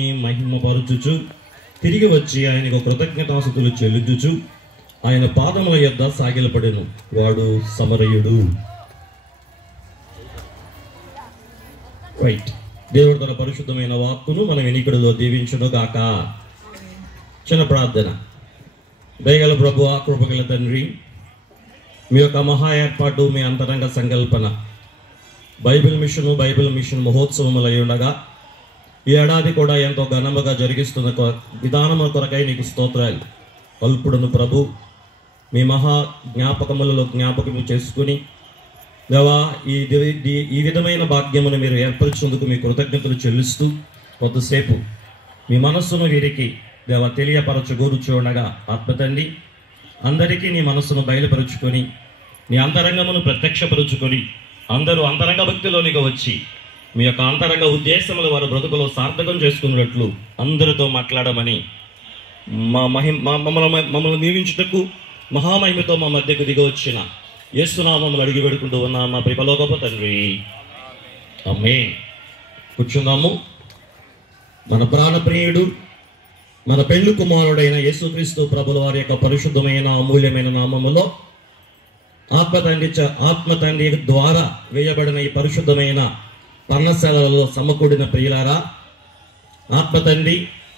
మహిమపరచుచు తిరిగి వచ్చి ఆయనకు కృతజ్ఞతాస్తుతులు చెల్లించుచు ఆయన పాదముల యొద్ద సాగిలపడెను. వాడు సమరయుడు. రైట్. దేవుడు తన పరిశుద్ధమైన వాక్కును మన వెనుకడిలో దీవించును గాక. చిన్న ప్రార్థన. దయగల ప్రభువా, కృపగల తండ్రి, మీ యొక్క మహా ఏర్పాటు, మీ అంతరంగ సంకల్పన బైబిల్ మిషన్ మహోత్సవములై ఉండగా ఈ ఏడాది కూడా ఎంతో ఘనముగా జరిగిస్తున్న విధానము కొరకై నీకు స్తోత్రాలు. అల్పుడును ప్రభు, మీ మహా జ్ఞాపకములలో జ్ఞాపకము చేసుకుని దేవా ఈ విధమైన భాగ్యమును మీరు ఏర్పరిచేందుకు మీ కృతజ్ఞతలు చెల్లిస్తూ కొద్దిసేపు మీ మనస్సును వీరికి దేవా తెలియపరచగోరుచు ఉండగా ఆత్మతండి అందరికీ నీ మనస్సును బయలుపరుచుకొని నీ అంతరంగమును ప్రత్యక్షపరుచుకొని అందరూ అంతరంగ భక్తిలోనికి వచ్చి మీ యొక్క అంతరంగ ఉద్దేశములు వారి బ్రతుకులో సార్థకం చేసుకున్నట్లు అందరితో మాట్లాడమని మమ్మల్ని నియమించుటకు మహామహిమతో మా మధ్యకు దిగవచ్చిన యేసునామములు అడిగి పెడుకుంటూ ఉన్న మా ప్రియలోకపు తండ్రి, ఆమేన్. కూర్చుందాము. మన ప్రాణప్రియుడు, మన పెళ్లి కుమారుడైన యేసుక్రీస్తు ప్రభుల వారి యొక్క పరిశుద్ధమైన అమూల్యమైన నామములో ఆత్మ తండ్రి ద్వారా వేయబడిన ఈ పరిశుద్ధమైన పర్ణశాలలో సమకూడిన ప్రియులారా, ఆత్మ తండ్రి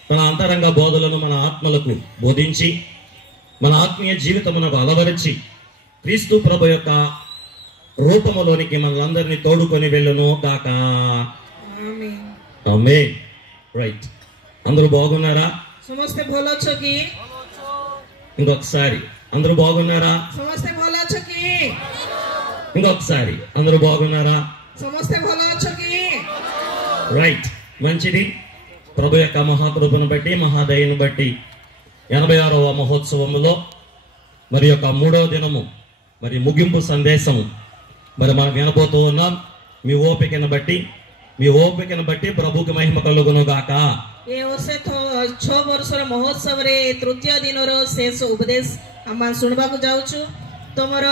తన అంతరంగ బోధలను మన ఆత్మలకు బోధించి మన ఆత్మీయ జీవితమునకు అలవరిచి క్రీస్తు ప్రభు యొక్క రూపములోనికి మనలందరినీ తోడుకొని వెళ్ళును కాక. ఆమేన్. రైట్. అందరూ బాగున్నారా? ఇంకొకసారి అందరూ బాగున్నారా? ఇంకొకసారి అందరూ బాగున్నారా? రైట్. మంచిది. ప్రభు యొక్క మహాకృపను బట్టి, మహాదయను బట్టి 86వ మహోత్సవములో మరి యొక్క 3వ దినము మరి ముగింపు సందేశము మరి మనం వినబోతూ ఉన్నాం. మీ ఓపికను బట్టి ప్రభుకి మహిమ కలుగును గాక. ଏ ବର୍ଷ 6 ବର୍ଷର ମହୋତ୍ସବରେ ତୃତୀୟ ଦିନର ଶେଷ ଉପଦେଶ ଆମେ ଶୁଣିବାକୁ ଯାଉଛୁ. ତମର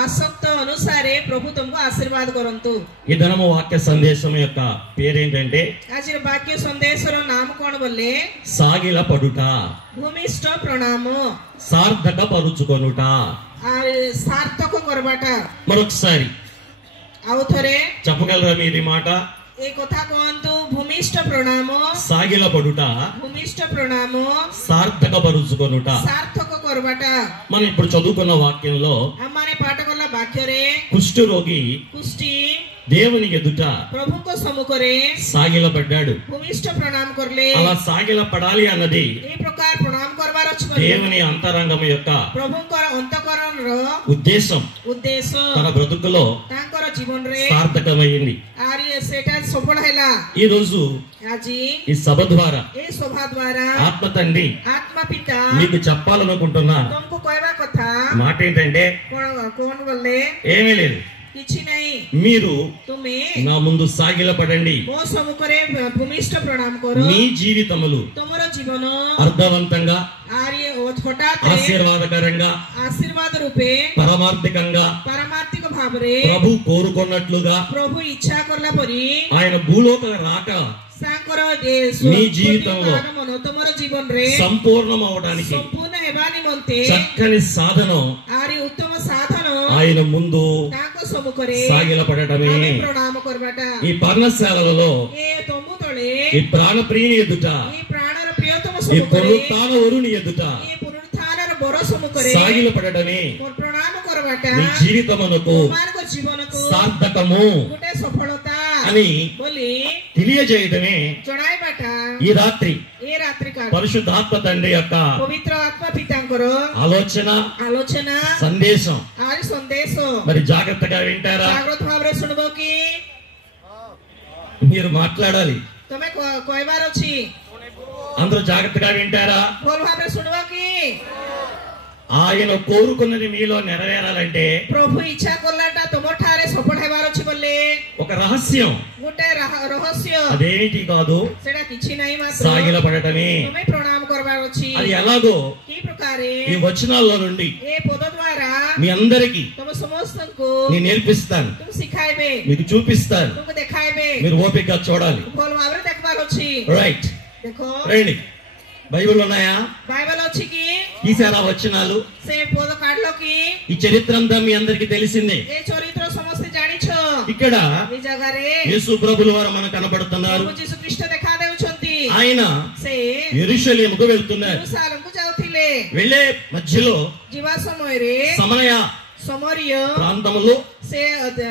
ఆసక్త అనుసారే ప్రభు తమకు ఆశీర్వాద କରନ୍ତୁ. ఈ దినము వాక్య సందేశం యొక్క పేరేంటంటే ଆଜିର ବାକ୍ୟ ସନ୍ଦେଶର ନାମ କଣ ବୋଲେ సాగిల పడుట, ଭୂମିଷ୍ଠ ପ୍ରଣାମ, సార్థక పరుచుకొనుట, సార్థକ କରବାଟା. మరొకసారి ଆଉ ଥରେ చెప్పగలరా మీరు ఈ మాట? ఏ କଥା କୁହନ୍ତୁ. ଭୂମିଷ୍ଠ ପ୍ରଣାମ, సాగిల పడుట, ଭୂମିଷ୍ଠ ପ୍ରଣାମ, సార్థక పరుచుకొనుట. సార్థକ କରବାଟା. మనం ఇప్పుడు చదువుకున్న వాక్యంలో ଆମମାନେ ପାଠ କଲା ବାକ୍ୟରେ కుష్ఠరోగి କୁଷ୍ଠି దేవుని ఎదుట ప్రభుଙ୍କ ସମ୍ମୁଖରେ సాగిలపడ్డాడు. ଭୂମିଷ୍ଠ ପ୍ରଣାମ କରିଲେ. అలా సాగిల పడాలి అన్నది ఏ ప్రକାର ପ୍ରଣାମ କରବାର ଅଛି దేవుని అంతరంగం యొక్క ప్రభుଙ୍କର ଅନ୍ତଃକରଣର ఉద్దేశం ଉଦ୍ଦେଶ୍ୟ తన బ్రతుకులో ତାଙ୍କର ଜୀବନରେ సార్థకమైంది. ଆରି ସେଟା ସଫଳ ହେଲା. ఈ రోజు ଆଜି ఈ సభ ద్వారా ଏ ସଭା ଦ୍ୱାରା ఆత్మ తండ్రి ଆତ୍ମା ପିତା మీకు చెప్పాలనుకుంటున్న ତମକୁ କହିବା କଥା మాట ఏంటంటే କଣ ବୋଲେ ఏమీ లేదు. କିଛି ନାହିଁ. మీరు ତୁମେ నా ముందు సాగిలపడండి. ମୋ ସମ୍ମୁଖରେ ଭୂମିଷ୍ଠ ପ୍ରଣାମ କର. మీ జీవితములు ତମର ଜୀବନ అర్థవంతంగా, ଆରି ହଠାତ୍ ఆశీర్వాదకరంగా, ఆశీర్వాଦ రూపే పరమార్థికంగా ପାରମାର୍ଥିକ ଭାବରେ ప్రభు కోరుకున్నట్లుగా ప్రభు ଇଚ୍ଛା କଲା ପରି ఆయన భూలోక రాక ତାଙ୍କର మీ జీవితంలో ତମର ଜୀବନରେ సంపూర్ణం అవడానికి ସମ୍ପୂର୍ଣ୍ଣ ହେବା ନିମନ୍ତେ చక్కని సాధనం ଆରି ଉତ୍ତମ ସାଧନ ఆయన ముందు ତାଙ୍କ ସମ୍ମୁଖରେ సాగిలపడటమే. ପ୍ରଣାମ କରବାଟା. ఈ పర్ణశాలలో ଏ ତମ୍ବୁ ତଳେ ఈ ప్రాణప్రియుని ఎదుట, ଏ ପ୍ରାଣର ପ୍ରିୟତମ ఈ ସମ୍ମୁଖରେ, పునరుత్థాన వరుని ఎదుట ଏ ପୁନରୁତ୍ଥାନର ବର ସମ୍ମୁଖରେ సాగిలపడటమే ପ୍ରଣାମ କରବାଟା నీ జీవితమునకు ତୁମମାନଙ୍କ ଜୀବନକୁ సార్థకము ଗୋଟେ ସଫଳତା అని ବୋଲି తెలియజేయడమే ଜଣାଇବାଟା ఈ రాత్రి ଏ ରାତ୍ରି କାଳ పరిశుద్ధాత్మ తండ్రి యొక్క ପବିତ୍ର ଆତ୍ମା ପିତାଙ୍କର ఆలోచన, ଆଲୋଚନା, సందేశం. ଆରି ସନ୍ଦେଶ మరి జాగ్రత్తగా వింటారా? ଜାଗ୍ରତ ଭାବରେ ଶୁଣିବ କି మీరు మాట్లాడాలి. ତମେ କହିବାର ଅଛି. అందరూ జాగ్రత్తగా వింటారా? ଭଲ ଭାବରେ ଶୁଣିବ କି ఆయన కోరుకున్నది మీలో నెరవేరాలంటే ପ୍ରଭୁ ଇଚ୍ଛା କଲାଟା ତମର ଠାରେ ସଫଳ ହେବାର ଅଛି ବୋଲେ ఒక రహస్యం, ଗୋଟେ ରହସ୍ୟ. అదేమిటి కాదు, ସେଟା କିଛି ନାହିଁ, ମାତ୍ର సాగిలపడటమే. ତମେ ପ୍ରଣାମ କରବାର ଅଛି. అది ఎలాగో କି ପ୍ରକାରେ ఈ వచనాల్లో నుండి ଏ ପଦ ଦ୍ୱାରା మీ అందరికి ତମ ସମସ୍ତଙ୍କୁ నేను నేర్పిస్తాను, ତୁମ ଶିଖାଇବେ, మీకు చూపిస్తాను. ତୁମକୁ ଦେଖାଇବେ. మీరు ఓపికగా చూడాలి. ଭଲ ଭାବରେ ଦେଖିବାର देखबार अछि రైట్ देखो రండి బైబిల్ ఉన్నాయా बाइबल अछि कि తీసారా వచనాలు से पोद काढलो कि ఈ చరిత్ర అంతా మీ అందరికి తెలిసిందే ए चरित्र समस्त जानिछ ఇక్కడ ए जगह रे యేసు ప్రభుల వారు మనకు కనబడుతున్నారు प्रभु यीशु ख्रीष्ट देखा देउछंती ఆయన से యెరూషలేముకు వెళ్తున్నారు यरूशलेम को जाउथिले వెళ్ళే మధ్యలో जीवा समय रे సమరయ समरिय ప్రాంతంలో से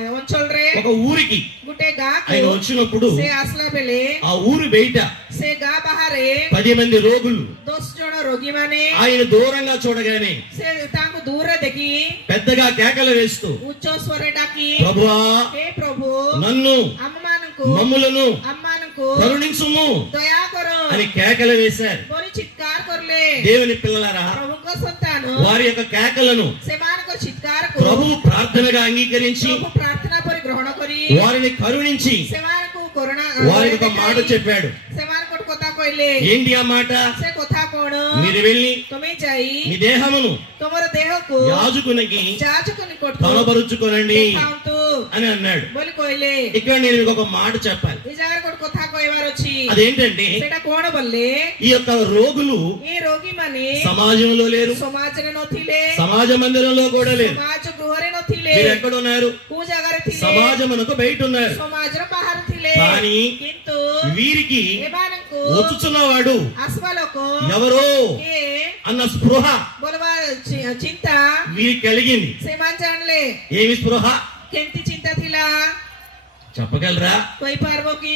अंचल रे ఒక ఊరికి गुटे गा ఆయన వచ్చినప్పుడు से आसला बेले ఆ ఊరు బయట से गा बाहरे 10 మంది రోగులు 10 जण रोगी माने ఆయన దూరంగా చూడగానే से तांको दूर देखि పెద్దగా కేకలు వేస్తూ उच्च स्वरे डाकी ప్రభువా हे प्रभु నన్ను అమ్మమానకు మమ్ములను అమ్మానకు కరుణించుము दया करो అని కేకలు వేశారు बोली चित्कार करले దేవుని పిల్లలారా प्रभुको संतान వారి యొక్క కేకలను सेमानको चित्कार को ప్రభువు ప్రార్థనగా అంగీకరించి प्रभु प्रार्थना पर ग्रहण करी వారిని కరుణించి सेमानको करुणा వారికి ఒక మాట చెప్పాడు सेमानको कथा कहले ఏంటి ఆ మాట से कथा कोण మీరు వెళ్ళి तुमे जाई మీ దేహమును तुमर देह को యాజకునికి जाजक निकट को కనబరుచుకోనండి देखांतु అని అన్నాడు बोली कहले ఇక్కడ నేను మీకు ఒక మాట చెప్పాలి ఈ జాగర కొడు కథ कहवार अछि అదేంటంటే सेटा कोण बोलले ఈ యొక్క రోగులు ए रोगी माने సమాజంలో లేరు समाजरे नथिले సమాజ మందిరంలో కూడా లేరు समाज गृहरे नथिले మీరు ఎక్కడ ఉన్నారు को जगह थिले సమాజమునకు బయట ఉన్నారు समाजर बाहर थिले కానీ किंतु వీరికి एबानको వచ్చుచున్నవాడు आसवालोको ఎవరో ए అన్న స్పృహ बोलवा चिंता వీరికి కలిగింది सेमान जानले ఏమి స్పృహ केंती चिंता थिला చెప్పగలరా कोई पारबो की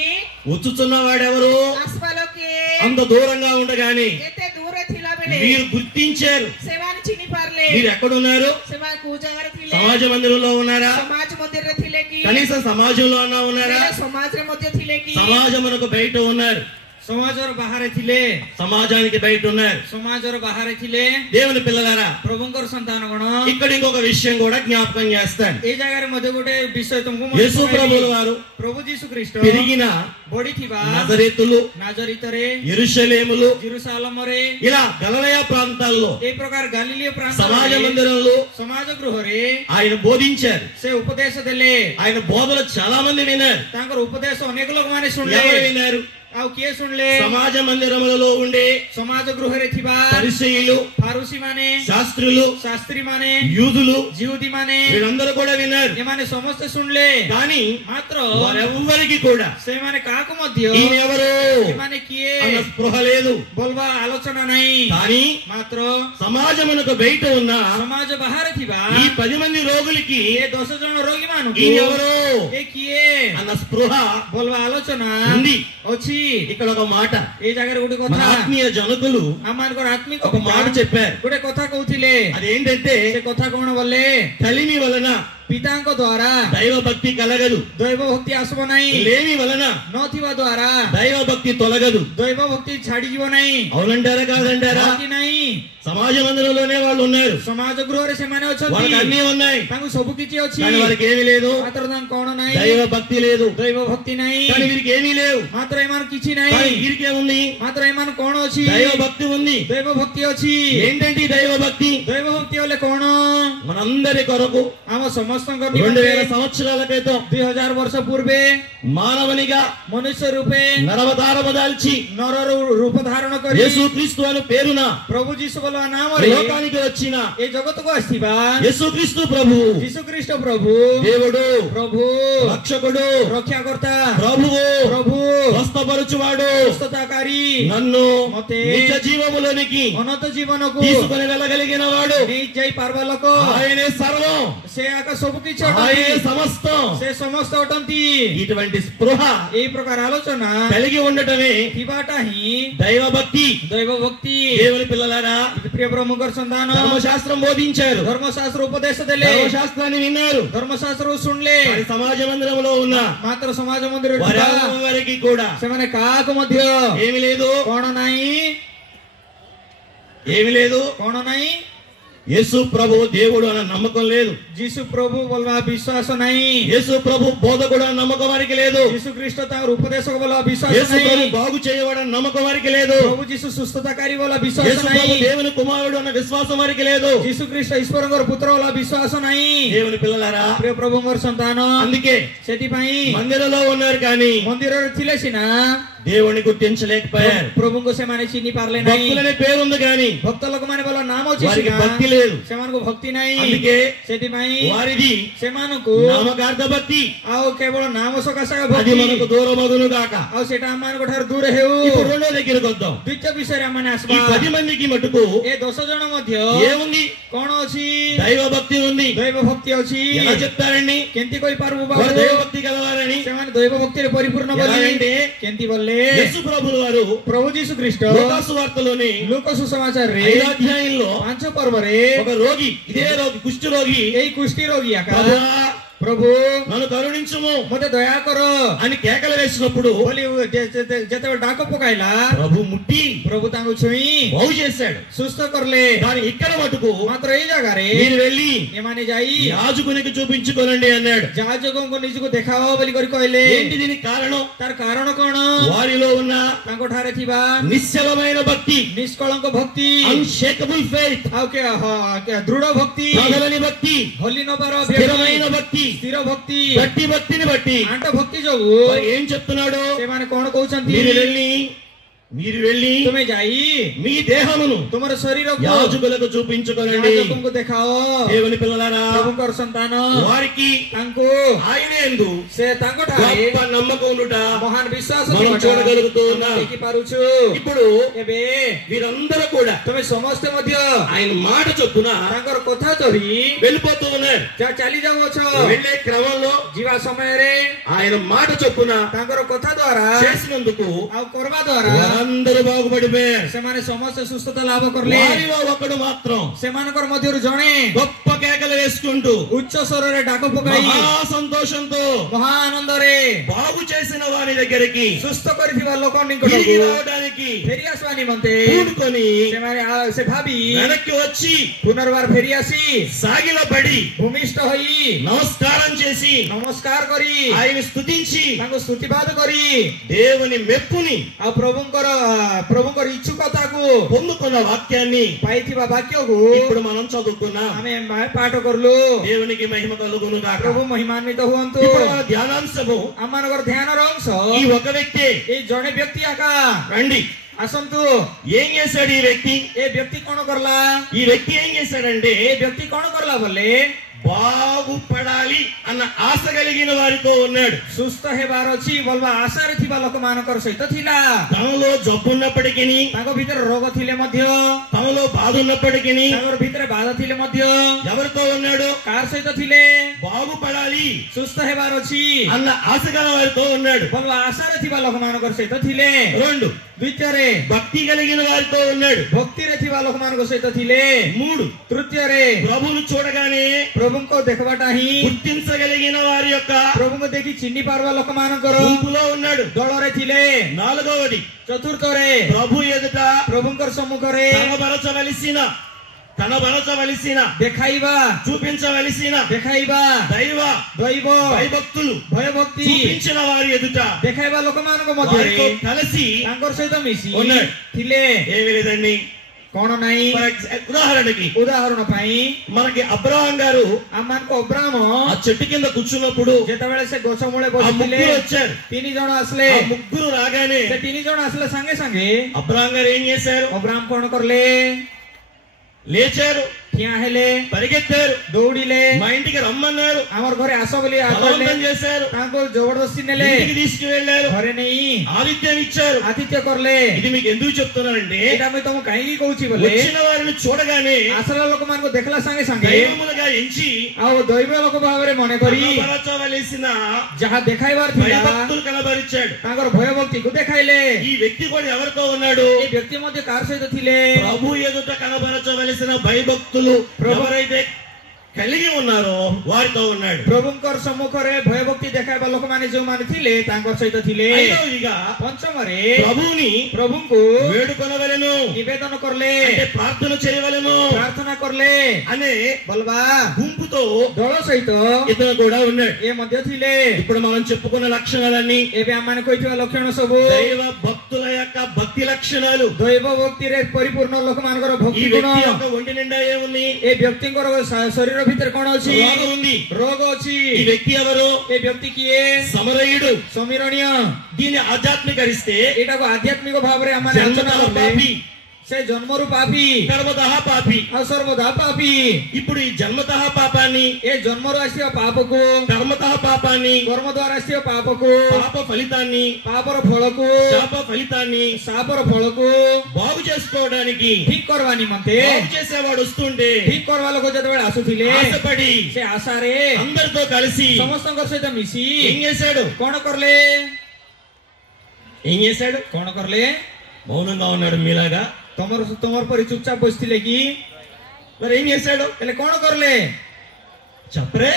వచ్చుచున్నవాడు ఎవరు आसवालो के అంత దూరంగా ఉండగానే एते दूर थिला बेले మీరు గుర్తించారు सेमान चिनी पारले మీరు ఎక్కడ ఉన్నారు सेमान को जगह थिले సమాజ మందిరంలో ఉన్నారా समाज मंदिर रे थिले की కనీసం సమాజంలో అన్నా ఉన్నారా समाज रे मध्य थिले की సమాజమునకు బయట ఉన్నారు సమాజର ବାହାରେ ଥିଲେ సమాజానికి బయట ఉన్నారు ସମାଜର ବାହାରେ ଥିଲେ దేవుని పిల్లలారా ପ୍ରଭୁଙ୍କର ସନ୍ତାନ ଗଣ ఇక్కడ ఇంకొక విషయం కూడా జ్ఞాపకం చేస్తాను ଏ ଜାଗାରେ ମଧ୍ୟ ଗୋଟେ ବିଷୟ ତୁମକୁ ମନେ యేసు ପକାଇବି। ప్రభుల వారు ପ୍ରଭୁ ଯୀଶୁ ଖ୍ରୀଷ୍ଟ పెరిగిన ବଢିଥିବା నజరేతులు ନାଜରିତରେ యెరూషలేములు ଜେରୁସାଲମରେ ఇలా గలిలయ ప్రాంతాల్లో ଏ ପ୍ରକାର ଗାଲିଲିୟ సమాజ ପ୍ରାନ୍ତରରେ మందిరంలో ସମାଜ ଗୃହରେ ఆయన బోధించారు ସେ ଉପଦେଶ ଦେଲେ ఆయన బోధలు చాలా మంది విన్నారు ତାଙ୍କର ଉପଦେଶ ଅନେକ ଲୋକମାନେ ఎవరు ଶୁଣିଲେ విన్నారు ଆଉ କିଏ ଶୁଣିଲେ సమాజ మందిరములలో ఉండే ସମାଜ ଗୃହରେ ଥିବା పరిసయ్యులు ଫାରୁସି ମାନେ శాస్త్రులు ଶାସ୍ତ୍ରୀ ମାନେ యూదులు ଜିହୁଦୀ ମାନେ వీళ్ళందరూ కూడా విన్నారు ଏମାନେ ସମସ୍ତେ ଶୁଣିଲେ కానీ ମାତ୍ର వారెవ్వరికి కూడా ସେମାନେ କାହାକୁ ମଧ୍ୟ ఈయన ఎవరు ଏମାନେ କିଏ అన్న స్పృహ లేదు ବୋଲବା ଆଲୋଚନା ନାହିଁ కానీ ମାତ୍ର సమాజమునకు బయట ఉన్న ସମାଜ ବାହାରେ ଥିବା ఈ 10 మంది రోగులకి ଏ 10 ଜଣ ରୋଗୀ ମାନଙ୍କୁ ఈయన ఎవరు ଏ କିଏ అన్న స్పృహ ବୋଲବା ଆଲୋଚନା ఉంది ଅଛି ఇక్కడ ఒక మాట ଏ ଜାଗାରେ ଗୋଟେ మన କଥା ఆత్మీయ జనకులు ଆମମାନଙ୍କର ଆତ୍ମିକ ఒక మాట చెప్పారు ଗୋଟେ କଥା କହୁଥିଲେ అదేంటంటే ସେ କଥା କଣ ବୋଲେ కలిమి వలన ପିତାଙ୍କ ଦ୍ଵାରା దైవ భక్తి కలగదు ଦୈବ ଭକ୍ତି ଆସିବ ନାହିଁ లేమి వలన ନଥିବା ଦ୍ଵାରା దైవ భక్తి తొలగదు ଦୈବ ଭକ୍ତି ଛାଡିଯିବ ନାହିଁ అవునంటారా కాదంటారా କି ନାହିଁ సమాజ మందిరంలోనే వాళ్ళు ఉన్నారు ସମାଜ ଗୃହରେ ସେମାନେ ଅଛନ୍ତି వాళ్ళకి అన్ని ఉన్నాయి ତାଙ୍କୁ ସବୁ କିଛି ଅଛି కానీ వాళ్ళకి ఏమీ లేదు ମାତ୍ର ତାଙ୍କ କଣ ନାହିଁ దైవ భక్తి లేదు ଦୈବ ଭକ୍ତି ନାହିଁ కానీ వీరికి ఏమీ లేవు ମାତ୍ର ଏମାନ କିଛି కానీ ନାହିଁ వీరికి ఏముంది ମାତ୍ର ଏମାନ କଣ ଅଛି దైవ భక్తి ఉంది ଦୈବ ଭକ୍ତି ଅଛି ఏంటంటే ఈ దైవ భక్తి ଦୈବ ଭକ୍ତି ହେଲେ କଣ మనందరి కొరకు ଆମ ସମସ୍ତଙ୍କ 2000 సంవత్సరాల క్రితం 2000 ବର୍ଷ ପୂର୍ବେ మానవునిగా ମନୁଷ୍ୟ ରୂପେ నరవతారము దాల్చి ନରର ରୂପ ଧାରଣ କରି యేసు క్రీస్తు అను పేరున ପ୍ରଭୁ ଯୀଶୁ ବୋଲ ఈ ନାମରେ లోకానికి వచ్చిన ଏ ଜଗତକୁ ଆସିଥିବା యేసు క్రీస్తు ప్రభు ଯୀଶୁ ଖ୍ରୀଷ୍ଟ ପ୍ରଭୁ దేవుడు ପ୍ରଭୁ రక్షకుడు ରକ୍ଷାକର୍ତ୍ତା ప్రభువు ପ୍ରଭୁ స్వస్థపరచువాడు ସୁସ୍ଥତାକାରୀ నన్ను ମତେ నిత్య జీవములోనికి ଅନନ୍ତ ଜୀବନକୁ తీసుకొని వెళ్ళగలిగిన వాడు ନେଇ ଯାଇ ପାରବା ଲୋକ ఆయనే సర్వం ସେ ଆକା ସବୁ କିଛି ఆయనే ଅଟନ୍ତି సమస్తం ସେ ସମସ୍ତ ଅଟନ୍ତି ఇటువంటి స్పృహ ଏଇ ପ୍ରକାର ଆଲୋଚନା కలిగి ఉండటమే ଥିବାଟା ହିଁ దైవ భక్తి ଦୈବ ଭକ୍ତି దేవుని పిల్లలారా ପ୍ରିୟ ପ୍ରଭୁଙ୍କର ସନ୍ତାନ ధర్మశాస్త్రం బోధించారు ଧର୍ମଶାସ୍ତ୍ର ଉପଦେଶ ଦେଲେ ధర్మశాస్త్రాన్ని విన్నారు ଧର୍ମଶାସ୍ତ୍ର ଶୁଣିଲେ కానీ సమాజ మందిరంలో ఉన్న ମାତ୍ର ସମାଜ ମନ୍ଦିରରେ ଥିବା వారెవరికి కూడా ସେମାନେ କାହାକୁ ମଧ୍ୟ ఏమి లేదు କଣ ନାହିଁ ఏమి లేదు କଣ ନାହିଁ యేసు ప్రభు దేవుడు అన్న నమ్మకం లేదు ଯୀଶୁ ପ୍ରଭୁ ବୋଲବା ବିଶ୍ୱାସ ନାହିଁ యేసు ప్రభు బోధకుడు అన్న నమ్మకం వారికి లేదు ଯୀଶୁ ଖ୍ରୀଷ୍ଟ ତାଙ୍କର ଉପଦେଶକ ବୋଲବା ବିଶ୍ୱାସ యేసు ప్రభు ନାହିଁ బాగు చేయవాడన్న నమ్మకం వారికి లేదు ପ୍ରଭୁ ଯୀଶୁ ସୁସ୍ଥତାକାରୀ ବୋଲା ବିଶ୍ୱାସ యేసు ప్రభు ନାହିଁ దేవుని కుమారుడు అన్న విశ్వాసం వారికి లేదు ଯୀଶୁ ଖ୍ରୀଷ୍ଟ ଈଶ୍ୱରଙ୍କର ପୁତ୍ର ବୋଲା ବିଶ୍ୱାସ ନାହିଁ దేవుని పిల్లలారా ପ୍ରିୟ ପ୍ରଭୁଙ୍କର ସନ୍ତାନ అందుకే ସେଥିପାଇଁ మందిరంలో ఉన్నారు కానీ ମନ୍ଦିରରେ ଥିଲେ ସିନା దేవుని గుర్తించలేకపోయారు. प्रभुको सेमाने चिन्हि पारले नाही. భక్తులనే పేరుంది కానీ भक्त लोकमाने बोला नाम వారికి अछि భక్తి లేదు. सेमानको भक्ति नाही. అందుకే सेतिमाई వారిది सेमानको నామకార్థ భక్తి. आओ केवल नाम सकाशा అది भक्ति మనకు దూరమగును గాక. आओ सेटा अम्मानको ठार दूर हेउ. ఇప్పుడు రెండో దగ్గరికి వద్దాం. द्वितीय विषय अम्माने ఈ आसबा 10 మందికి మటుకు ए 10 जन मध्य ఏముంది? कोण अछि దైవ భక్తి ఉంది. दैव भक्ति अछि. ఎలా చెప్తారండి केंति कोइ पारबु వారు बाबु దైవ భక్తి గలవారని? सेमाने दैव भक्ति रे परिपूर्ण बोली ఎలాగంటే केंति बोलले యేసు ప్రభువు వారు प्रभु जीसु ख्रीष्ट లోకాసు వార్తలోని लोक सुसमाचार रे 5వ అధ్యాయంలో 5 पर्व रे ఒక రోగి, ఇదే రోగి, కుష్ఠ రోగి, एई कुष्ठी रोगी आका ప్రభువా प्रभु నన్ను కరుణించుము मते दया करो అని కేకలు వేసినప్పుడు बोली जेते डाको पकाइला ప్రభు ముట్టి प्रभु तांगु छुई బాగు చేశాడు. सुस्त करले కానీ ఇక్కడ మటుకు मात्र एई जगह रे మీరు వెళ్ళి एमाने जाई యాజకునికి చూపించుకోనండి అన్నాడు. जाजकों निजको देखाओ बोली करी कहले ఏంటి దీనికి కారణం? तार कारण कोन వారిలో ఉన్న तांको ठारे थिबा నిశ్చలమైన భక్తి, निष्कलंक भक्ति అన్షేకబుల్ ఫెయిత్, आउ के दृढ़ भक्ति కదలని భక్తి, होली नबर స్థిరమైన భక్తి, स्थिर भक्ति గట్టి భక్తిని బట్టి आंट भक्ति जोगु మరి ఏం చెప్తున్నాడు? सेमाने कोन कहउछंती మీరు వెళ్ళి तुम्हें जाई మీ దేహమును तुम्हारे शरीर को యాజకులకు చూపించుకోనండి. याजकों देखाओ దేవుని పిల్లలారా, प्रभुकर संतान వారికి तांको ఆయన యందు से तांको ठारे గొప్ప నమ్మకం ఉండుట महान विश्वास మనం చూడగలుగుతూ ఉన్నాం. देखि पारुछु ఇప్పుడు एबे వీరందరూ కూడా तुम्हें समस्त मध्य ఆయన మాట చొప్పున तांकर कथा चोरी వెళ్ళిపోతూ ఉన్నారు. चली जाओ छ వెళ్ళే క్రమంలో जीवा समय रे ఆయన మాట చొప్పున तांकर कथा द्वारा చేసినందుకు आ करवा द्वारा అందరూ బాగుపడిపోయారు. सेमाने समस्त सुस्थता लाभ करले వారిలో ఒకడు మాత్రం सेमानकर मध्यरु जणे గొప్ప కేకలు వేసుకుంటూ उच्च स्वररे डाको पकाई మహా సంతోషంతో महा आनंद रे బాగు చేసిన వారి దగ్గరికి सुस्थ करिथिबा लोक తిరిగి निकटको రావడానికి फेरि आसवा निमन्ते పూనుకొని सेमाने से भाबी వెనక్కి వచ్చి पुनर्बार फेरि आसी సాగిలపడి भूमिष्ठ होई నమస్కారం చేసి नमस्कार करी ఆయన స్తుతించి तांको स्तुतिवाद करी దేవుని మెప్పుని आ प्रभुंकर इच्छुकता को పొందుకున్న వాక్యాన్ని पाइथिबा वाक्य को ఇప్పుడు మనం చదువుకున్నాం. आमे पाठ करलु దేవునికి మహిమ కలుగును గాక. प्रभु महिमान्वित हुअन्तु ఇప్పుడు మన ధ్యానాంశము आमानकर ध्यान रंश ఈ ఒక వ్యక్తి. ए जणे व्यक्ति आका రండి, आसन्तु ఏం చేశాడు ఈ వ్యక్తి? ए व्यक्ति कोण करला ఈ వ్యక్తి ఏం చేశాడంటే ए व्यक्ति कोण करला बोले బాగుపడాలి అన్న ఆశ కలిగిన వారితో ఉన్నాడు. सुस्थ हेबार अछि बोलबा आशा रे थिबा लोक मानकर सहित थिला తనలో జబ్బు ఉన్నప్పటికీ, ताको भीतर रोग थिले मध्य తనలో బాధ ఉన్నప్పటికీ ताको भीतर बाधा थिले मध्य ఎవరితో ఉన్నాడు? कार सहित थिले బాగుపడాలి सुस्थ हेबार अछि అన్న ఆశ గల వారితో ఉన్నాడు. बोलबा आशा रे थिबा लोक मानकर सहित थिले రెండు, द्वितीय रे భక్తి కలిగిన వారితో ఉన్నాడు. भक्ति रे थिबा लोक मानकर सहित थिले మూడు, तृतीय रे ప్రభువును చూడగానే प्रभुको देखबाटा ही గుర్తించగలిగిన వారి యొక్క प्रभुको देखि चिन्हि पारबा लोक मानकर గుంపులో ఉన్నాడు. दल रे थिले నాలుగవది, चतुर्थ रे ప్రభు ఎదుట प्रभुकर सम्मुख रे కనబరచవలసిన देखाइबा చూపించవలసిన देखाइबा దైవ दैव భయభక్తులు भयभक्ति చూపించిన వారి ఎదుట देखाइबा लोक मानको मध्य వారితో रे కలిసి तांकर सहित मिसी ఉన్నాడు. थिले ఏమీ లేదండి. कोण नाही ఉదాహరణకి उदाहरण पाई మనకి అబ్రహాం గారు आमानको अब्राहम ఆ చెట్టు కింద కూర్చున్నప్పుడు जेतेबेले से गछ मूळे ఆ बसिले ముగ్గురు వచ్చారు. तीन जण आसले ఆ ముగ్గురు రాగానే से तीन जण आसले संगे संगे అబ్రహాం గారు ఏం చేశారు? अब्राहम कोण करले లేచారు, ठिया हेले పరిగెత్తారు, दौड़िले మా ఇంటికి రమ్మన్నారు, आमर घरे आस बोली బలవంతం చేశారు, तांको जबरदस्ती नेले ఇంటికి తీసుకువెళ్లారు, घरे नहीं ఆతిథ్యం ఇచ్చారు. आतिथ्य करले ఇది మీకు ఎందుకు చెప్తున్నానంటే एटा मैं तुम कहीं कहूची बोले వచ్చిన వారిని చూడగానే आसरा लोक मानको देखला संगे संगे దైవములుగా ఎంచి आ दैव लोक भावरे मने करी కనబరచవలసిన जहाँ देखाइबार थिला భయభక్తులు కనబరిచాడు. तांकर भयभक्ति को देखाइले ఈ వ్యక్తి కూడా ఎవరితో ఉన్నాడు? ए व्यक्ति मध्य कार सहित थिले ప్రభు ఎదుట కనబరచవలసిన భయభక్తులు ఎవరైతే కలిగి ఉన్నారో వారితో ఉన్నాడు. प्रभुंकर सम्मुख रे भयभक्ति देखाइबा लोक माने जो माने थिले तांकर सहित थिले ఐదవదిగా पंचम रे ప్రభువుని प्रभुंको వేడుకొనవలెను, निवेदन करले అంటే ప్రార్థన చేయవలెను प्रार्थना करले అనే बोलबा గుంపుతో दल सहित ఇతను కూడా ఉన్నాడు. ए मध्य थिले ఇప్పుడు మనం చెప్పుకున్న లక్షణాలన్నీ एबे आमाने कहिथिबा लक्षण सब దైవ భక్తుల యొక్క భక్తి లక్షణాలు. दैव भक्ति रे परिपूर्ण लोक मानकर ఈ भक्ति गुण వ్యక్తి యొక్క ఒంటి నిండా ఏముంది? ए व्यक्तिंकर शरीर ଭିତରେ କଣ ଅଛି? రోగం ఉంది. ରୋଗ ଅଛି। ఈ వ్యక్తి ఎవరు? ଏ ବ୍ୟକ୍ତି କିଏ? సమరయుడు. ସମୀରଣୀୟ। దీన్ని ఆధ్యాత్మికరిస్తే ଏଟାକୁ ଆଧ୍ୟାତ୍ମିକ ଭାବରେ ଆମେ ଆଲୋଚନା జన్మతః କଲେ పాపి, ସେ ଜନ୍ମରୁ ପାପୀ సర్వతః పాపి. ଆଉ ସର୍ବଦା ପାପୀ। ఇప్పుడు ఈ జన్మతః పాపాన్ని, ଏ ଜନ୍ମରୁ ଆସିବା ପାପକୁ, కర్మతః పాపాన్ని, କର୍ମ ଦ୍ୱାରା ଆସିବା ପାପକୁ, పాప ఫలితాన్ని, ପାପର ଫଳକୁ, శాప ఫలితాన్ని ସାପର ଫଳକୁ బాగు చేసుకోవడానికి ଠିକ କରିବା ନିମନ୍ତେ బాగు చేసేవాడు వస్తుంటే ଠିକ କରିବା ଲୋକ ଯେତେବେଳେ ଆସୁଥିଲେ ఆశపడి ସେ ଆଶାରେ అందరితో కలిసి ସମସ୍ତଙ୍କ ସହିତ ମିଶି ఏం చేశాడు? କଣ କରଲେ? ఏం చేశాడు? କଣ କରଲେ? మౌనంగా ఉన్నాడు మీలాగా. ତମର ପରି ଚୁପଚାପ ବସିଥିଲେ କି? మరి ఏం చేశాడు? ହେଲେ କଣ କରଲେ? చెప్పరే.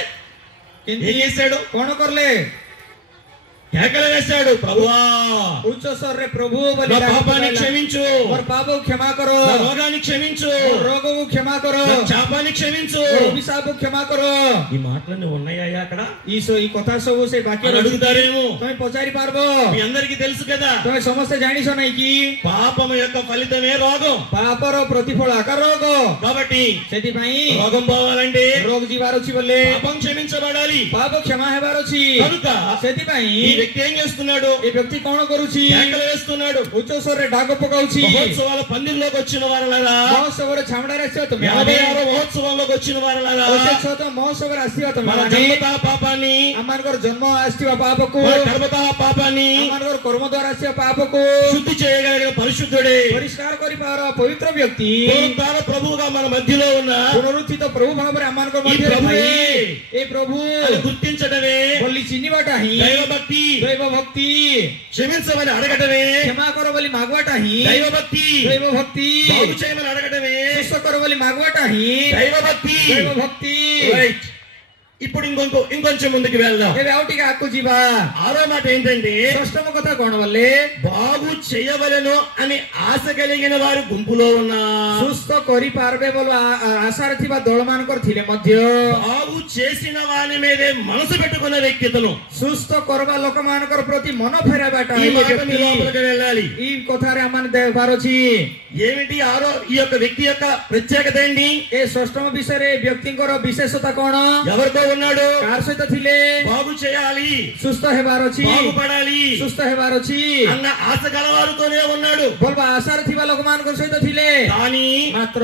କେମିତି? ఏం చేశాడు? କଣ କରଲେ? కేకలు వేశాడు, ప్రభువా ଉଚ୍ଚ ସ୍ୱରରେ ପ୍ରଭୁ ବୋଲି నా ଡାକ పాపాన్ని ପକାଇଲା। క్షమించు, ମୋର ପାପକୁ କ୍ଷମା କର, నా రోగాన్ని క్షమించు, ମୋର ରୋଗକୁ କ୍ଷମା କର, నా శాపాన్ని క్షమించు. ମୋର ଅଭିଶାପକୁ କ୍ଷମା କର। ఈ మాటలన్నీ ఉన్నాయా అక్కడ ఈ କଥା ସବୁ ସେ ବାକ୍ୟ అని అడుగుతారేమో. ତମେ ପଚାରି ପାରବ। మీ అందరికీ తెలుసు కదా, ତମେ ସମସ୍ତେ ଜାଣିଛ ନାଇଁ କି పాపము యొక్క ఫలితమే రోగం. ପାପର ପ୍ରତିଫଳ ଆକାର ରୋଗ। కాబట్టి ସେଥିପାଇଁ రోగం పోవాలంటే ରୋଗ ଯିବାର ଅଛି ବୋଲେ పాపం క్షమించబడాలి. ପାପ କ୍ଷମା ହେବାର ଅଛି। కనుక ସେଥିପାଇଁ ఈ వ్యక్తి ఏం చేస్తున్నాడు? ଏ ବ୍ୟକ୍ତି କଣ କରୁଛି? కేకలు వేస్తున్నాడు. ଉଚ୍ଚ ସ୍ୱରରେ ଡାକ ପକାଉଛି। మహోత్సవాల పందిర్లోకి వచ్చిన వారలారా, ମହୋତ୍ସବରେ ଛାମଡ଼ାରେ ଆସିବ ତମେ, 56వ మహోత్సవంలోకి వచ్చిన వారలారా, ମହୋତ୍ସବରେ ଆସିବ ତମେ, మన జన్మతః పాపాన్ని, ଆମମାନଙ୍କର ଜନ୍ମ ଆସିଥିବା ପାପକୁ, మన కర్మతః పాపాన్ని ଆମମାନଙ୍କର କର୍ମ ଦ୍ୱାରା ଆସିବା ପାପକୁ శుద్ధి చేయగలిగిన పరిశుద్ధుడే, ପରିଷ୍କାର କରିବାର ପବିତ୍ର ବ୍ୟକ୍ତି, పునరుద్ధాన ప్రభువుగా మన మధ్యలో ఉన్న ପୁନରୁତ୍ଥିତ ପ୍ରଭୁ ଭାବରେ ଆମମାନଙ୍କ ఈ ମଧ୍ୟରେ ప్రభువే ଏ ପ୍ରଭୁ అని గుర్తించడమే ବୋଲି ଚିହ୍ନିବାଟା ହିଁ దైవ భక్తి. ଦୈବ ଭକ୍ତି। క్షమించమని అడగటమే କ୍ଷମା କର ବୋଲି ମାଗବାଟା ହିଁ దైవ భక్తి. ଦୈବ ଭକ୍ତି। బాగు చేయమని అడగటమే ସୁସ୍ଥ କର ବୋଲି ମାଗବାଟା ହିଁ దైవ భక్తి. ଦୈବ ଭକ୍ତି। రైట్. ఇప్పుడు ఇంకొంచెం ముందుకు వెళ్దాం. ଏବେ ଆଉ ଟିକେ ଆଗକୁ ଯିବା। ఆరో మాట ఏంటంటే, ଷଷ୍ଠମ କଥା କଣ ବୋଲେ బాగు చేయవలను అని ఆశ కలిగిన వారు గుంపులో ఉన్నా, ସୁସ୍ଥ କରିପାରିବେ ବୋଲି ଆଶାରେ ଥିବା ଦଳମାନଙ୍କର ଥିଲେ ମଧ୍ୟ బాగు చేసిన వాని మీదే మనసు పెట్టుకున్న వ్యక్తితను ସୁସ୍ଥ କରିବା ଲୋକମାନଙ୍କର ପ୍ରତି ମନ ଫେରାଇବାଟା ఈ ହିଁ మాట మీ ବ୍ୟକ୍ତି। లోపలికి వెళ్ళాలి. ఈ କଥାରେ ଆମେ ଦେବାର ଅଛି। ఏమిటి ఈ యొక్క వ్యక్తి యొక్క ప్రత్యేకత ఏంటి? ଏ ଷଷ୍ଠମ ବିଷୟରେ ଏ ବ୍ୟକ୍ତିଙ୍କର ବିଶେଷତା କଣ? ఎవరితో ఉన్నాడు? କାହାର ସହିତ ଥିଲେ? బాగు చేయాలి, ସୁସ୍ଥ ହେବାର ଅଛି, బాగుపడాలి ସୁସ୍ଥ ହେବାର ଅଛି అన్న ఆశ గలవారితోనే ఉన్నాడు. ବୋଲବା ଆଶାରେ ଥିବା ଲୋକମାନଙ୍କ ସହିତ ଥିଲେ। కానీ ମାତ୍ର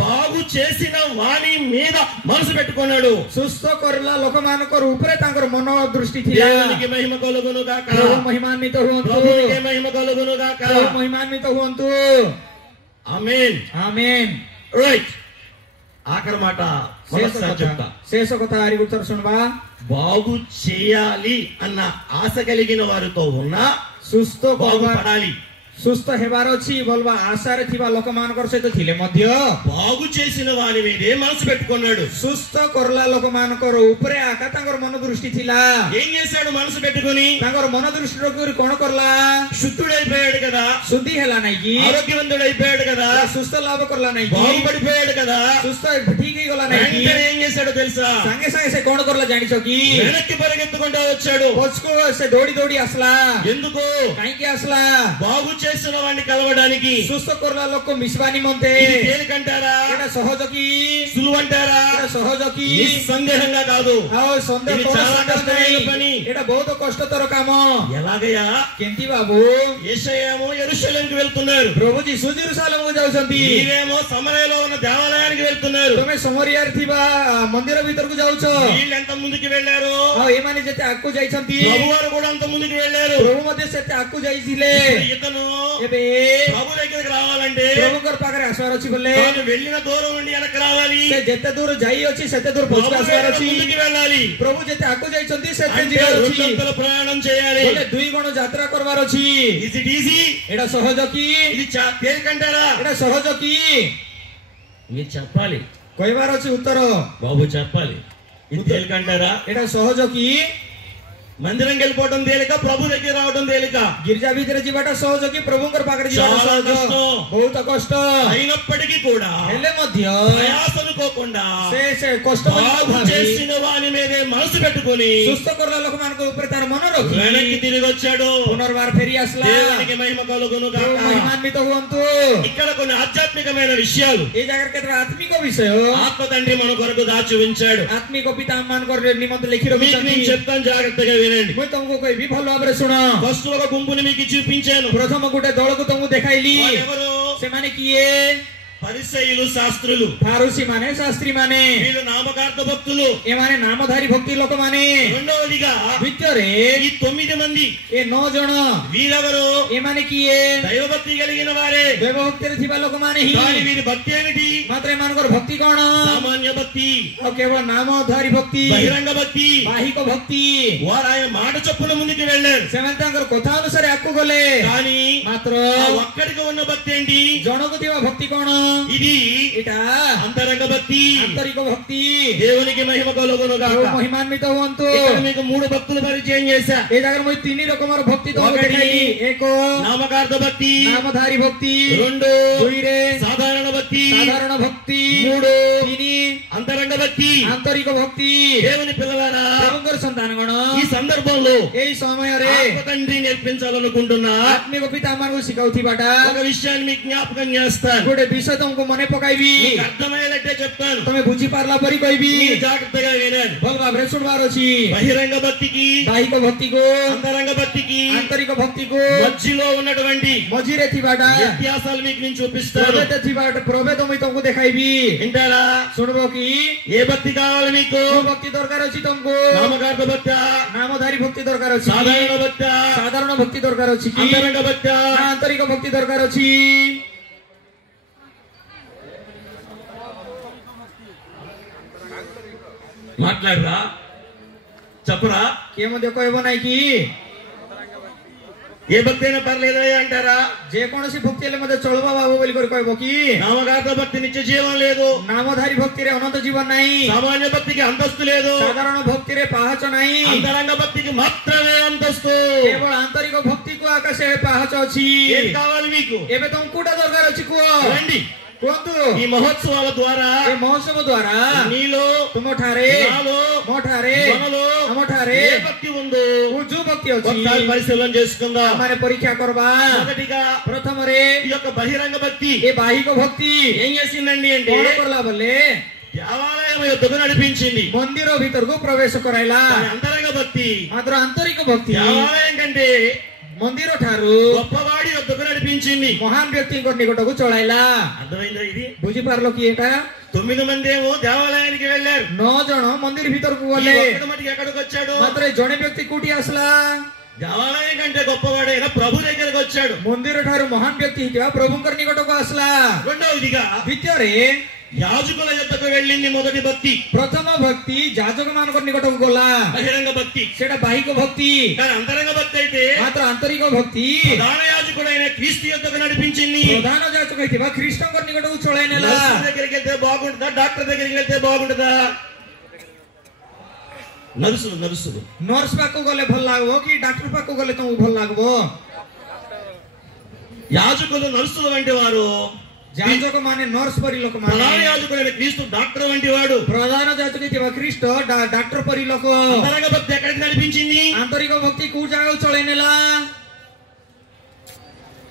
బాగు చేసిన వాని మీద మనసు పెట్టుకున్నాడు. ସୁସ୍ଥ କରିଲା ଲୋକମାନଙ୍କର ଉପରେ ତାଙ୍କର ମନ ଦୃଷ୍ଟି ଥିଲା। దేవునికి మహిమ కలుగును గాక. ପ୍ରଭୁ ମହିମାନ୍ୱିତ ହୁଅନ୍ତୁ, ప్రభువుకే మహిమ కలుగును గాక. ପ୍ରଭୁ ମହିମାନ୍ୱିତ ହୁଅନ୍ତୁ। ఆమేన్. ఆమేన్। రైట్. ఆఖరి మాట మరోసారి చెప్తా. శేష କଥା ଆରି ଉତ୍ତର ଶୁଣବା। బాగు చేయాలి అన్న ఆశ కలిగిన వారితో ఉన్న ସୁସ୍ଥ బాగుపడాలి, ସୁସ୍ଥ ହେବାର ଅଛି ବୋଲବା ଆଶାରେ ଥିବା ଲୋକମାନଙ୍କର ସହିତ ଥିଲେ ମଧ୍ୟ బాగు చేసిన వారి మీదే మనసు పెట్టుకున్నాడు. ସୁସ୍ଥ କରିଲା ଲୋକମାନଙ୍କର ଉପରେ ଆକା ତାଙ୍କର ମନ ଦୃଷ୍ଟି ଥିଲା। ఏం చేశాడు? మనసు పెట్టుకుని ତାଙ୍କର ମନ ଦୃଷ୍ଟି ରଖି କଣ କରଲା? శుద్ధుడైపోయాడు కదా, ଶୁଦ୍ଧି ହେଲା ନାଇଁ କି? ఆరోగ్యవంతుడైపోయాడు కదా, ସୁସ୍ଥ ଲାଭ କରଲା ନାଇଁ କି? బాగుపడిపోయాడు కదా, ସୁସ୍ଥ ଠିକ ହେଇଗଲା ନାଇଁ କି? వెంటనే ఏం చేశాడో తెలుసా? ସାଙ୍ଗେ ସାଙ୍ଗେ ସେ କଣ କରଲା ଜାଣିଛ କି? వెనక్కి పరిగెత్తుకుంటూ వచ్చాడు. ପଛକୁ ସେ ଦୌଡ଼ି ଦୌଡ଼ି ଆସିଲା। ఎందుకు? କାହିଁକି ଆସିଲା? బాగు చేసిన వాడిని కలవడానికి. ସୁସ୍ଥ କରିଲା ଲୋକ ମିଶିବା ନିମନ୍ତେ। ఇది తేలికంటారా? ଏଟା ସହଜ କି? సులువంటారా? ଏଟା సహଜ କି? నిస్సందేహంగా కాదు. ଆଉ ସନ୍ଦେହ ఇది କୌଣସି చాలా ସନ୍ଦେହ కష్టమైన ନାହିଁ। పని. ଏଟା ବହୁତ କଷ୍ଟତର କାମ। ఎలాగయ్యా? କେମିତି ବାବୁ? యేషయామో యెరూషలేముకి వెళ్తున్నారు, ପ୍ରଭୁ ଯୀଶୁ ଜେରୁସାଲେମକୁ ଯାଉଛନ୍ତି, మీరేమో సమరయలో ఉన్న దేవాలయానికి వెళ్తున్నారు. ତମେ ସମରିଆରେ ଥିବା ମନ୍ଦିର ଭିତରକୁ ଯାଉଛ। వీళ్ళు ఎంత ముందుకు వెళ్ళారు? ଆଉ ଏମାନେ ଯେତେ ଆଗକୁ ଯାଇଛନ୍ତି ప్రభువారు కూడా అంత ముందుకు వెళ్ళారు. ପ୍ରଭୁ ମଧ୍ୟ ସେତେ ଆଗକୁ ଯାଇଥିଲେ। ఇతను ଏବେ ప్రభు దగ్గరికి రావాలంటే ପ୍ରଭୁଙ୍କର ପାଖରେ ଆସିବାର ଅଛି ବୋଲେ తాను వెళ్ళిన దూరం నుండి వెనక్కి రావాలి. ସେ ଯେତେ ଦୂର ଯାଇଅଛି ସେତେ ଦୂର ప్రభు ପଛକୁ ଆସିବାର ଅଛି। ముందుకు వెళ్ళాలి. ପ୍ରଭୁ ଯେତେ ଆଗକୁ ଯାଇଛନ୍ତି ସେତେ అంటే ଯିବାର ଅଛି। రెండంతల ప్రయాణం చేయాలి. ବୋଲେ 2 ଗୁଣ ଯାତ୍ରା କରିବାର ଅଛି। Is it easy? ଏଟା సహଜ କି? ఇది తేలికంటారా? ଏଟା సహଜ କି? మీరు చెప్పాలి, କହିବାର ଅଛି ଉତ୍ତର। బాబు చెప్పాలి. ఇది తేలికంటారా? ଏଟା ସହଜ କି? మందిరంకి వెళ్ళిపోవడం తేలిక, ప్రభు దగ్గర రావడం తేలిక. గిరిజా ଭିତରେ ଯିବାଟା ସହଜ କି ପ୍ରଭୁଙ୍କର ପାଖରେ ଯିବାଟା చాలా ସହଜ? కష్టం. ବହୁତ କଷ୍ଟ। అయినప్పటికీ కూడా ହେଲେ ମଧ୍ୟ ప్రయాస అనుకోకుండా ସେ କଷ୍ଟ బాగు చేసిన వాని మీదే మనసు పెట్టుకొని ସୁସ୍ଥ କଲା ଲୋକମାନଙ୍କ ଉପରେ ତାର ମନ ରଖି వెనక్కి తిరిగి వచ్చాడు. ପୁନର୍ବାର ଫେରି ଆସିଲା। దేవునికి మహిమ కలుగును గాక. మహిమాన్విତ ହୁଅନ୍ତୁ। ఇక్కడ కొన్ని ఆధ్యాత్మికమైన విషయాలు ଏ ଜାଗାରେ କେତେଟା ଆତ୍ମିକ ବିଷୟ ఆత్మ తండ్రి మన కొరకు దాచి ఉంచాడు. ଆତ୍ମିକ ପିତା ଆମମାନଙ୍କର ନିମନ୍ତେ ଲେଖି మీకు ରଖିଛନ୍ତି। నేను చెప్తాను, జాగ్రత్తగా వినండి. ମୁଁ ତମକୁ କହିବି ଭଲ ଭାବରେ ଶୁଣ। ఫస్ట్ ఒక గుంపుని మీకు చూపించాను. ପ୍ରଥମ ଗୋଟେ ଦଳକୁ ତମକୁ ଦେଖାଇଲି। ఎవరు? ସେମାନେ କିଏ? పరిసయ్యులు, శాస్త్రులు. ଫାରୁସି ମାନେ, ଶାସ୍ତ୍ରୀ ମାନେ, వీళ్ళు నామకార్థ భక్తులు. ଏମାନେ ନାମଧାରୀ ଭକ୍ତି ଲୋକମାନେ। రెండవదిగా ଦ୍ୱିତୀୟରେ ఈ 9 మంది ଏ 9 ଜଣ వీరెవరు? ଏମାନେ କିଏ? దైవభక్తి కలిగిన వారే. ଦେବଭକ୍ତିରେ ଥିବା ଲୋକମାନେ ହିଁ। కానీ వీరి భక్తి ఏమిటి? ମାତ୍ର ଏମାନଙ୍କର ଭକ୍ତି କଣ? సామాన్య భక్తి, ଆଉ କେବଳ ନାମଧାରୀ ଭକ୍ତି, బహిరంగ భక్తి. ବାହିକ ଭକ୍ତି। వారు ఆయన మాట చొప్పున ముందుకు వెళ్ళారు. ସେମାନେ ତାଙ୍କର କଥା ଅନୁସାରେ ଆଗକୁ ଗଲେ। కానీ ମାତ୍ର ఆ ఒక్కడికి ఉన్న భక్తి ఏంటి? ଜଣକୁ ଥିବା ଭକ୍ତି କଣ? ఇది ଏଇଟା అంతరంగ భక్తి. ଆନ୍ତରିକ ଭକ୍ତି। దేవునికి మహిమ కలుగును గాక. ପ୍ରଭୁ ମହିମାନ୍విତ ହୁଅନ୍ତୁ। ఇక్కడ మీకు 3 భక్తులు పరిచయం చేశా. ଏ ଜାଗାରେ ମୁଁ 3 ରକମର ଭକ୍ତି ତମକୁ ఒకటి ଦେଖାଇଲି। ଏକ నామకార్థ భక్తి, ନାମଧାରୀ ଭକ୍ତି, 2 ଦୁଇରେ సాధారణ భక్తి, ସାଧାରଣ ଭକ୍ତି, 3 ତିନି అంతరంగ భక్తి. ଆନ୍ତରିକ ଭକ୍ତି। దేవుని పిల్లలారా, ପ୍ରଭୁଙ୍କର ସନ୍ତାନଗଣ ఈ సందర్భంలో ଏଇ ସମୟରେ ఆత్మ తండ్రి నేర్పించాలనుకుంటున్నా ଆତ୍ମିକ ପିତା ଆମମାନଙ୍କୁ ଶିଖାଉଥିବାଟା ఒక విషయాన్ని మీకు జ్ఞాపకం చేస్తాను. ଗୋଟେ ବିଷୟ ତମକୁ ମନେ ପକାଇବି। మీకు అర్థమయ్యేటట్టే చెప్తాను. ତମେ ବୁଝିପାରିଲା ପରି କହିବି। మీరు జాగ్రత్తగా వినండి. ଭଲ ଭାବରେ ଶୁଣିବାର ଅଛି। బహిరంగ భక్తికి, ବାହିକ ଭକ୍ତିକୁ, అంతరంగ భక్తికి ଆନ୍ତରିକ ଭକ୍ତିକୁ మధ్యలో ఉన్నటువంటి ମଝିରେ ଥିବାଟା, వ్యత్యాసాలు మీకు నేను చూపిస్తాను. ପ୍ରଭେଦ ଥିବାଟା, ପ୍ରଭେଦ ମୁଁ ତମକୁ ଦେଖାଇବି। వింటారా? ଶୁଣିବ କି? ఏ భక్తి కావాలి మీకు? କୋଉ ଭକ୍ତି ଦରକାର ଅଛି ତମକୁ? నామకార్థ భక్త, ନାମଧାରୀ ଭକ୍ତି ଦରକାର ଅଛି କି? సాధారణ భక్త, ସାଧାରଣ ଭକ୍ତି ଦରକାର ଅଛି କି? అంతరంగ భక్త? ନା ଆନ୍ତରିକ ଭକ୍ତି ଦରକାର ଅଛି? మాట్లాడరా? చెప్పరా? କିଏ ମଧ୍ୟ କହିବ ନାହିଁ କି? ఏ భక్తి అయినా పర్లేదయ్యా అంటారా? ଯେକୌଣସି ଭକ୍ତି ହେଲେ ମଧ୍ୟ ଚଳିବ ବାବୁ ବୋଲି କରି କହିବ କି? నామకార్థ భక్తి నిత్య జీవం లేదు. ନାମଧାରୀ ଭକ୍ତିରେ ଅନନ୍ତ ଜୀବନ ନାହିଁ। సామాన్య భక్తికి అంతస్తు లేదు. ସାଧାରଣ ଭକ୍ତିରେ ପାହାଚ ନାହିଁ। అంతరంగ భక్తికి మాత్రమే అంతస్తు. କେବଳ ଆନ୍ତରିକ ଭକ୍ତିକୁ ଆକାଶରେ ପାହାଚ ଅଛି। ఏది కావాలి మీకు? ଏବେ ତମକୁ କୋଉଟା ଦରକାର ଅଛି କୁହ? రండి. କୁହନ୍ତୁ। ఈ మహోత్సవాల ద్వారా ଏ ମହୋତ୍ସବ ଦ୍ୱାରା నీలో, ତୁମଠାରେ, నాలో, ମୋଠାରେ, మనలో ଆମଠାରେ ఏ భక్తి ఉందో ଯୋଉ ଭକ୍ତି ଅଛି ఒకసారి పరిశీలన చేసుకుందాం. ଆମେ ପରୀକ୍ଷା କରିବା। మొదటిగా ପ୍ରଥମରେ ఈ యొక్క బహిరంగ భక్తి ଏ బాహిକ ଭକ୍ତି ఏం చేసిందండి అంటే କଣ କଲା ବୋଲେ దేవాలయం యొద్దకు నడిపించింది. ମନ୍ଦିର ଭିତରକୁ ପ୍ରବେଶ କରାଇଲା। కానీ అంతరంగ భక్తి ମାତ୍ର ଆନ୍ତରିକ ଭକ୍ତି దేవాలయం కంటే ମନ୍ଦିର ଠାରୁ గొప్పవాడి యొద్దకు నడిపించింది. ମହାନ ବ୍ୟକ୍ତିଙ୍କ ନିକଟକୁ ଚଳାଇଲା। అర్థమైందా? ఇది ବୁଝିପାରିଲ କି ଏଟା? 9 మంది ఏమో దేవాలయానికి వెళ్ళారు. 9 ଜଣ ମନ୍ଦିର ଭିତରକୁ ఈ ଗଲେ। ఒక్కడు మటుకు ఎక్కడికి వచ్చాడు? ମାତ୍ର ଏ ଜଣେ ବ୍ୟକ୍ତି କୋଉଠି ଆସିଲା? దేవాలయం కంటే గొప్పవాడైన ప్రభు దగ్గరకు వచ్చాడు. ମନ୍ଦିର ଠାରୁ ମହାନ ବ୍ୟକ୍ତି ହେଇଥିବା ପ୍ରଭୁଙ୍କର ନିକଟକୁ ଆସିଲା। రెండవదిగా ଦ୍ୱିତୀୟରେ యాజకుల యొద్దకు వెళ్ళింది మొదటి భక్తి, ପ୍ରଥମ ଭକ୍ତି ଯାଜକ ମାନଙ୍କର ନିକଟକୁ ଗଲା। బహిరంగ భక్తి. ସେଟା ବାହିକ ଭକ୍ତି। కానీ అంతరంగ భక్తి అయితే ମାତ୍ର ଆନ୍ତରିକ ଭକ୍ତି ప్రధాన యాజకుడైన క్రీస్తు యొద్దకు నడిపించింది. ପ୍ରଧାନ ଯାଜକ ହେଇଥିବା ଖ୍ରୀଷ୍ଟଙ୍କ ନିକଟକୁ ଚଳାଇ ନେଲା। నర్సు దగ్గరికి వెళ్తే బాగుంటుందా? డాక్టర్ దగ్గరికి వెళ్తే బాగుంటుందా? నర్సులు ନର୍ସ ପାଖକୁ ଗଲେ ଭଲ ଲାଗିବ କି ଡାକ୍ତର ପାଖକୁ ଗଲେ ତମକୁ ଭଲ ଲାଗିବ? యాజకులు నర్సులు వంటి వారు, ଯାଜକ ମାନେ ନର୍ସ ପରି ଲୋକମାନେ। ప్రధాన యాజకుడైన క్రీస్తు డాక్టర్ వంటి వాడు. ପ୍ରଧାନ ଯାଜକ ହେଇଥିବା ଖ୍ରୀଷ୍ଟ ଡାକ୍ତର ପରି ଲୋକ। అంతరంగ భక్తి ఎక్కడికి నడిపించింది? ଆନ୍ତରିକ ଭକ୍ତି କୋଉ ଜାଗାକୁ ଚଳାଇ ନେଲା?